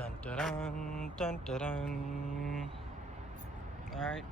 Dun, dun, dun, dun, dun, dun. All right.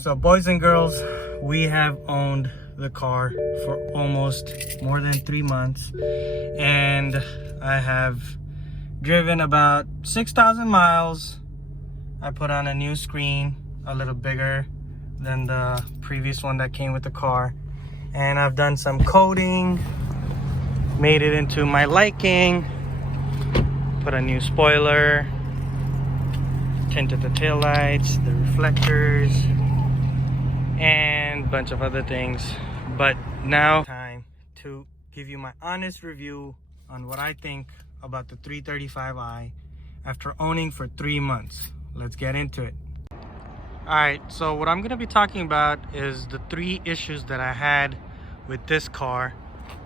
So, boys and girls, we have owned the car for almost more than 3 months, and I have driven about 6,000 miles. I put on a new screen, a little bigger than the previous one that came with the car, and I've done some coating, made it into my liking, put a new spoiler, tinted the taillights, the reflectors, and a bunch of other things. But now time to give you my honest review on what I think about the 335i after owning for 3 months. Let's get into it. Alright, so what I'm going to be talking about is the 3 issues that I had with this car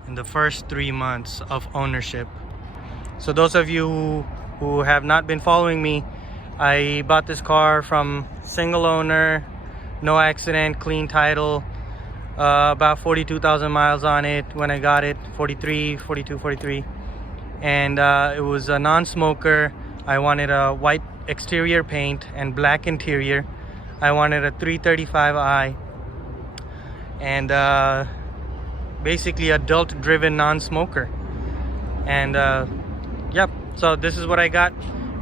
in the first 3 months of ownership. So those of you who have not been following me, I bought this car from single owner, no accident, clean title, about 42,000 miles on it when I got it, 43, and it was a non-smoker. I wanted a white exterior paint and black interior. I wanted a 335i, and basically adult driven non-smoker. And yep, so this is what I got,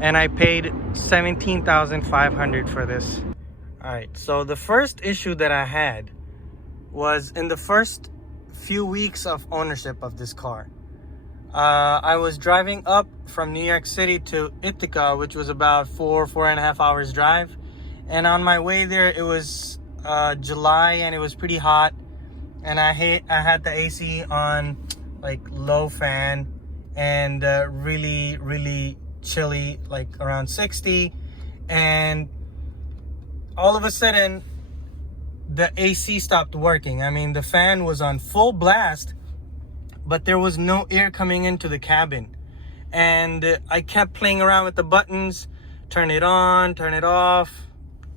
and I paid $17,500 for this. All right, so the first issue that I had was in the first few weeks of ownership of this car. I was driving up from New York City to Ithaca, which was about 4.5 hours drive. And on my way there, it was July and it was pretty hot. And I had the AC on like low fan and really chilly, like around 60. And all of a sudden, the AC stopped working. I mean, the fan was on full blast, but there was no air coming into the cabin. And I kept playing around with the buttons, turn it on, turn it off,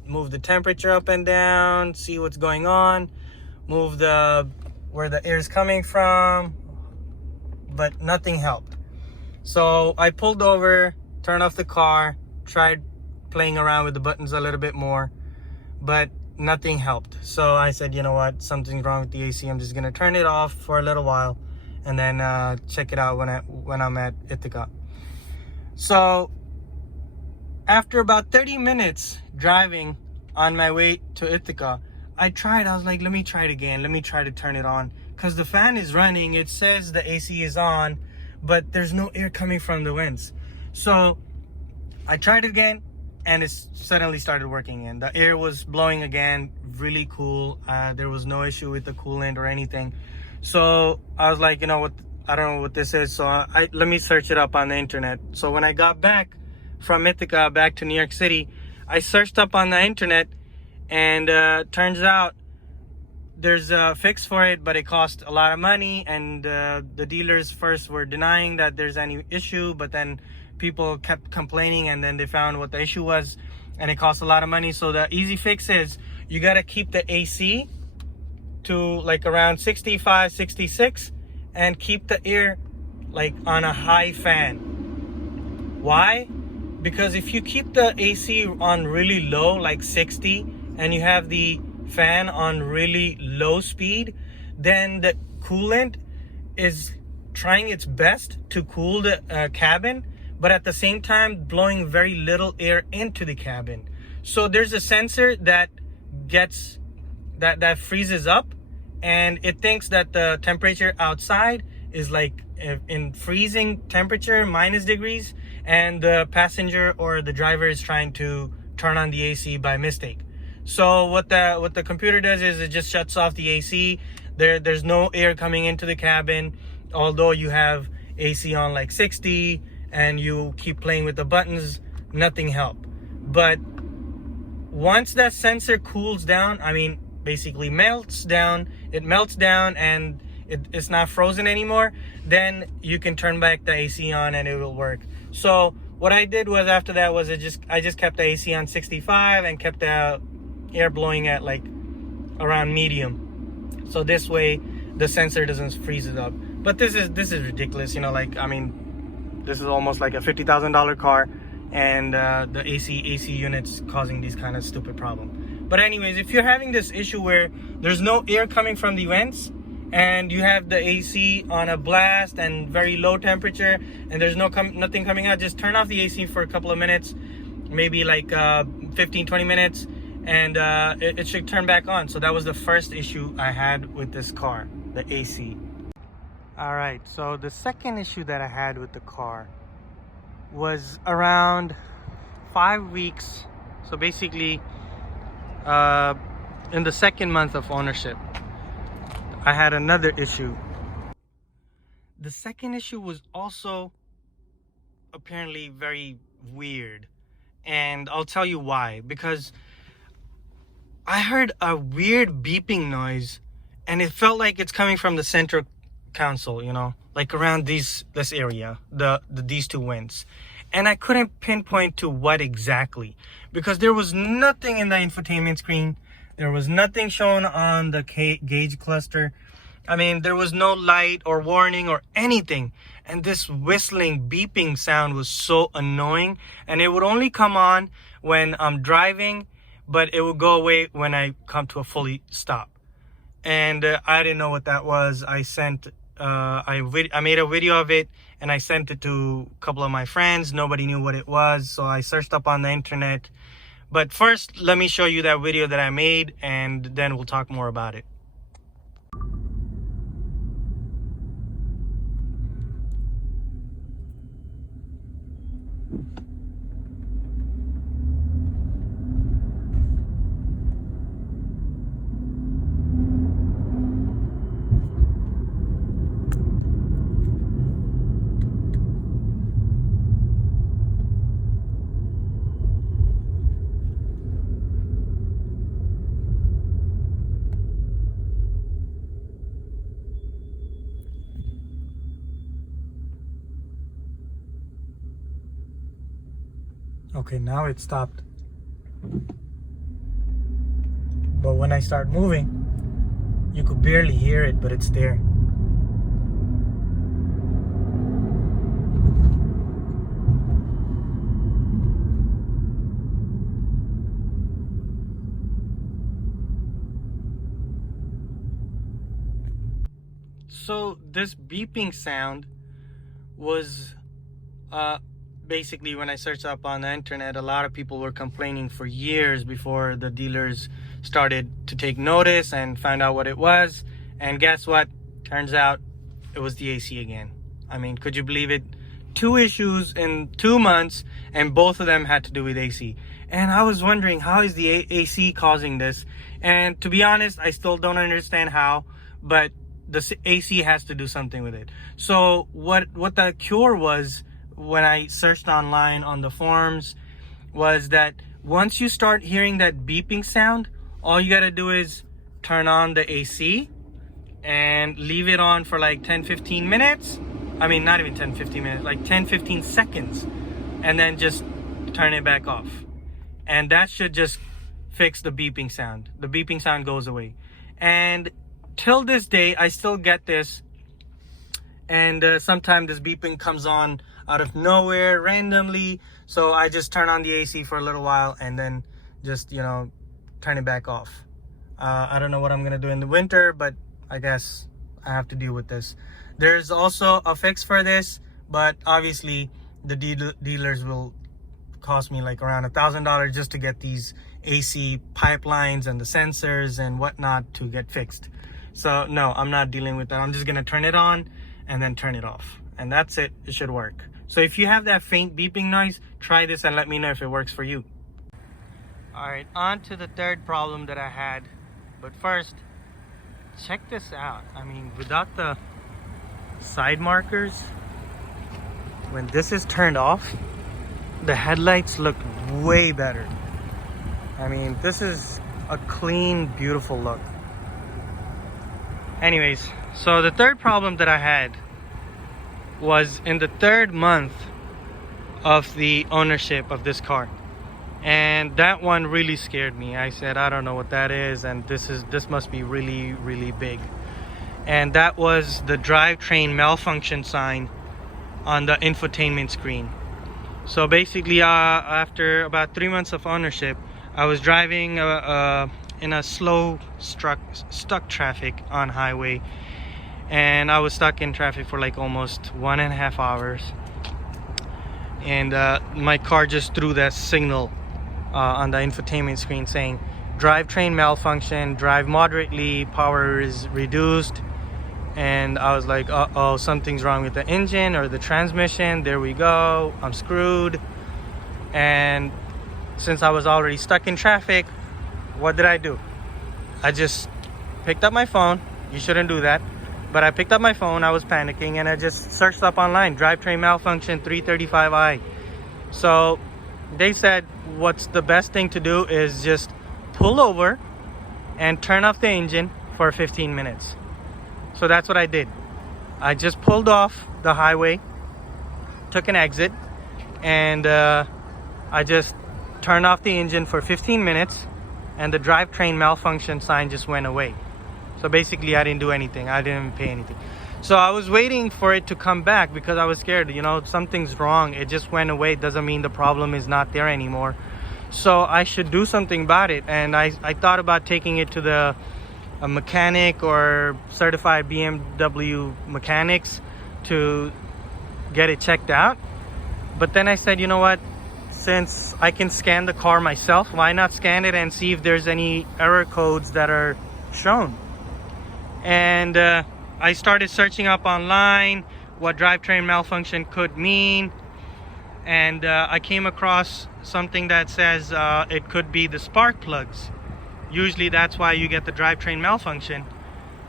move the temperature up and down, see what's going on, move where the air is coming from, but nothing helped. So I pulled over, turned off the car, tried playing around with the buttons a little bit more, but nothing helped. So I said, you know what, something's wrong with the AC. I'm just gonna turn it off for a little while and then check it out when I'm at Ithaca. So after about 30 minutes driving on my way to Ithaca, I was like, let me try it again. Let me try to turn it on, because the fan is running. It says the AC is on, but there's no air coming from the vents. So I tried it again, and it suddenly started working, and the air was blowing again, really cool. There was no issue with the coolant or anything. So I was like, you know what, I don't know what this is, so let me search it up on the internet. So when I got back from Ithaca back to New York City, I searched up on the internet, and turns out there's a fix for it, but it cost a lot of money. And the dealers first were denying that there's any issue, but then people kept complaining, and then they found what the issue was, and it cost a lot of money. So the easy fix is you got to keep the AC to like around 65, 66, and keep the air like on a high fan. Why? Because if you keep the AC on really low, like 60, and you have the fan on really low speed, then the coolant is trying its best to cool the cabin, but at the same time blowing very little air into the cabin. So there's a sensor that gets that freezes up, and it thinks that the temperature outside is like in freezing temperature, minus degrees, and the passenger or the driver is trying to turn on the AC by mistake. So what the computer does is it just shuts off the AC. There's no air coming into the cabin, although you have AC on like 60 and you keep playing with the buttons, nothing helped. But once that sensor cools down, I mean basically melts down, and it's not frozen anymore, then you can turn back the AC on and it will work. So what I did was, after that, was I just kept the AC on 65 and kept the air blowing at like around medium. So this way the sensor doesn't freeze it up. But this is ridiculous, you know, like, I mean, this is almost like a $50,000 car, and the AC units causing these kind of stupid problem. But anyways, if you're having this issue where there's no air coming from the vents, and you have the AC on a blast and very low temperature, and there's nothing coming out, just turn off the AC for a couple of minutes, maybe like 15-20 minutes, and it should turn back on. So that was the first issue I had with this car, the AC. All right, so the second issue that I had with the car was around 5 weeks. So basically, in the second month of ownership, I had another issue. The second issue was also apparently very weird, and I'll tell you why. Because I heard a weird beeping noise, and it felt like it's coming from the center console, you know, like around this area, these two vents, and I couldn't pinpoint to what exactly, because there was nothing in the infotainment screen. There was nothing shown on the gauge cluster. I mean, there was no light or warning or anything. And this whistling, beeping sound was so annoying. And it would only come on when I'm driving, but it would go away when I come to a fully stop. And I didn't know what that was. I made a video of it, and I sent it to a couple of my friends. Nobody knew what it was, so I searched up on the internet. But first, let me show you that video that I made, and then we'll talk more about it. Okay, now it stopped. But when I start moving, you could barely hear it, but it's there. So this beeping sound was basically, when I searched up on the internet, a lot of people were complaining for years before the dealers started to take notice and find out what it was. And guess what? Turns out it was the AC again. I mean, could you believe it? 2 issues in 2 months, and both of them had to do with AC. And I was wondering, how is the AC causing this? And to be honest, I still don't understand how, but the AC has to do something with it. So what the cure was, when I searched online on the forums, was that once you start hearing that beeping sound, all you gotta do is turn on the AC and leave it on for like 10-15 minutes. I mean, not even 10-15 minutes, like 10-15 seconds, and then just turn it back off. And that should just fix the beeping sound. The beeping sound goes away. And till this day, I still get this, and sometimes this beeping comes on out of nowhere randomly, so I just turn on the AC for a little while and then just, you know, turn it back off. I don't know what I'm gonna do in the winter, but I guess I have to deal with this. There's also a fix for this, but obviously the dealers will cost me like around $1,000 just to get these AC pipelines and the sensors and whatnot to get fixed. So no, I'm not dealing with that. I'm just gonna turn it on and then turn it off, and that's it. It should work. So if you have that faint beeping noise, try this and let me know if it works for you. All right, on to the third problem that I had. But first, check this out. I mean, without the side markers, when this is turned off, the headlights look way better. I mean, this is a clean, beautiful look. Anyways, so the third problem that I had was in the 3rd month of the ownership of this car, and that one really scared me. I said, I don't know what that is, and this must be really, really big. and that was the drivetrain malfunction sign on the infotainment screen. So basically, after about 3 months of ownership, I was driving in a slow stuck traffic on highway, and I was stuck in traffic for like almost 1.5 hours, and my car just threw that signal on the infotainment screen saying drivetrain malfunction, drive moderately, power is reduced. And I was like, uh-oh, something's wrong with the engine or the transmission. There we go, I'm screwed. And since I was already stuck in traffic, what did I do? I just picked up my phone. You shouldn't do that, but I picked up my phone. I was panicking, and I just searched up online, drivetrain malfunction 335i. So they said what's the best thing to do is just pull over and turn off the engine for 15 minutes. So that's what I did. I just pulled off the highway, took an exit, and I just turned off the engine for 15 minutes, and the drivetrain malfunction sign just went away. So basically, I didn't do anything. I didn't pay anything. So I was waiting for it to come back because I was scared. You know, something's wrong. It just went away. It doesn't mean the problem is not there anymore. So I should do something about it. And I thought about taking it to a mechanic or certified BMW mechanics to get it checked out. But then I said, you know what, since I can scan the car myself, why not scan it and see if there's any error codes that are shown? And I started searching up online what drivetrain malfunction could mean, and I came across something that says it could be the spark plugs. Usually that's why you get the drivetrain malfunction.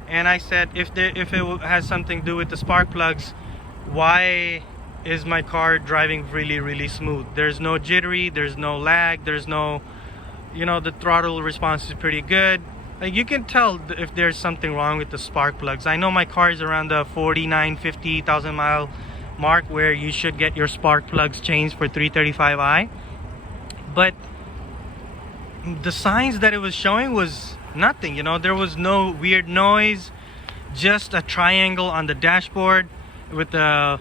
And I said, if it has something to do with the spark plugs, why is my car driving really smooth? There's no jittery, there's no lag, there's no, you know, the throttle response is pretty good. Like, you can tell if there's something wrong with the spark plugs. I know my car is around the 49,000-50,000 mile mark where you should get your spark plugs changed for 335i, but the signs that it was showing was nothing. You know, there was no weird noise, just a triangle on the dashboard with the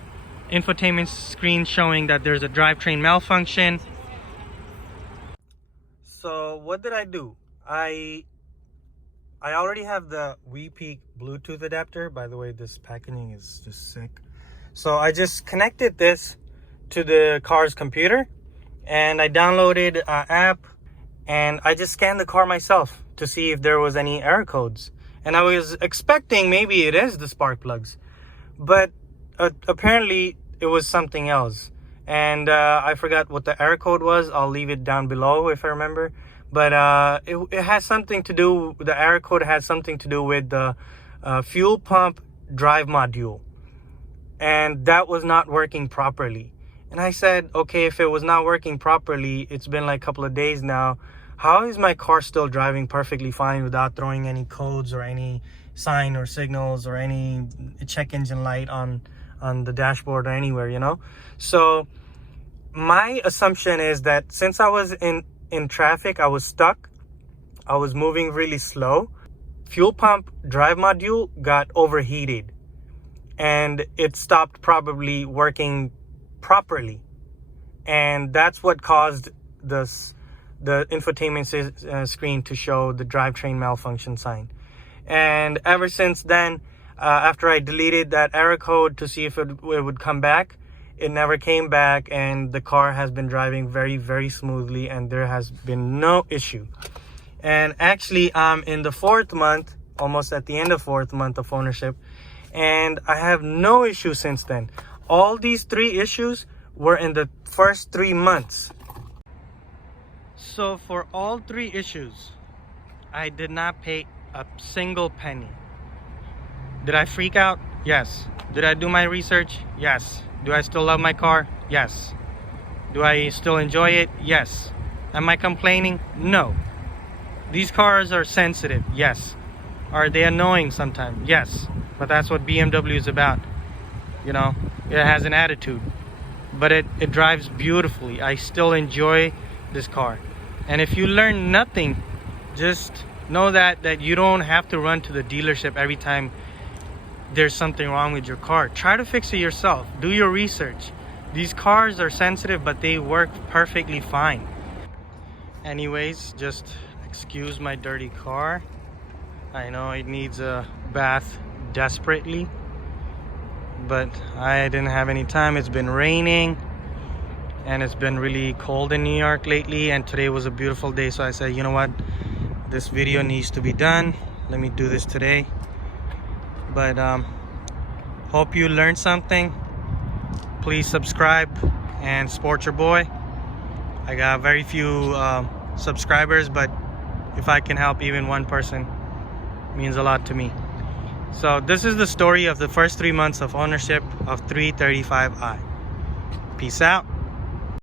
infotainment screen showing that there's a drivetrain malfunction. So what did I do? I already have the WePeak Bluetooth adapter. By the way, this packaging is just sick. So I just connected this to the car's computer, and I downloaded an app, and I just scanned the car myself to see if there was any error codes. And I was expecting maybe it is the spark plugs, but apparently it was something else. And I forgot what the error code was. I'll leave it down below if I remember. But it has something to do, the error code has something to do with the fuel pump drive module. And that was not working properly. And I said, okay, if it was not working properly, it's been like a couple of days now, how is my car still driving perfectly fine without throwing any codes or any sign or signals or any check engine light on the dashboard or anywhere, you know? So my assumption is that since I was in traffic, I was stuck, I was moving really slow, fuel pump drive module got overheated and it stopped probably working properly, and that's what caused the infotainment screen to show the drivetrain malfunction sign. And ever since then, after I deleted that error code to see if it would come back, it never came back, and the car has been driving very smoothly, and there has been no issue. And actually, I'm in the 4th month, almost at the end of 4th month of ownership, and I have no issue since then. All these 3 issues were in the first 3 months. So for all 3 issues, I did not pay a single penny. Did I freak out? Yes. Did I do my research? Yes. Do I still love my car? Yes. Do I still enjoy it? Yes. Am I complaining? No. These cars are sensitive. Yes. Are they annoying sometimes? Yes. But that's what BMW is about. You know, it has an attitude, but it drives beautifully. I still enjoy this car. And if you learn nothing, just know that you don't have to run to the dealership every time there's something wrong with your car. Try to fix it yourself. Do your research. These cars are sensitive, but they work perfectly fine. Anyways, just excuse my dirty car. I know it needs a bath desperately, but I didn't have any time. It's been raining and it's been really cold in New York lately, and today was a beautiful day, so I said, you know what, this video needs to be done. Let me do this today. But hope you learned something. Please subscribe and support your boy. I got very few subscribers, but if I can help even one person, it means a lot to me. So this is the story of the first 3 months of ownership of 335i. Peace out.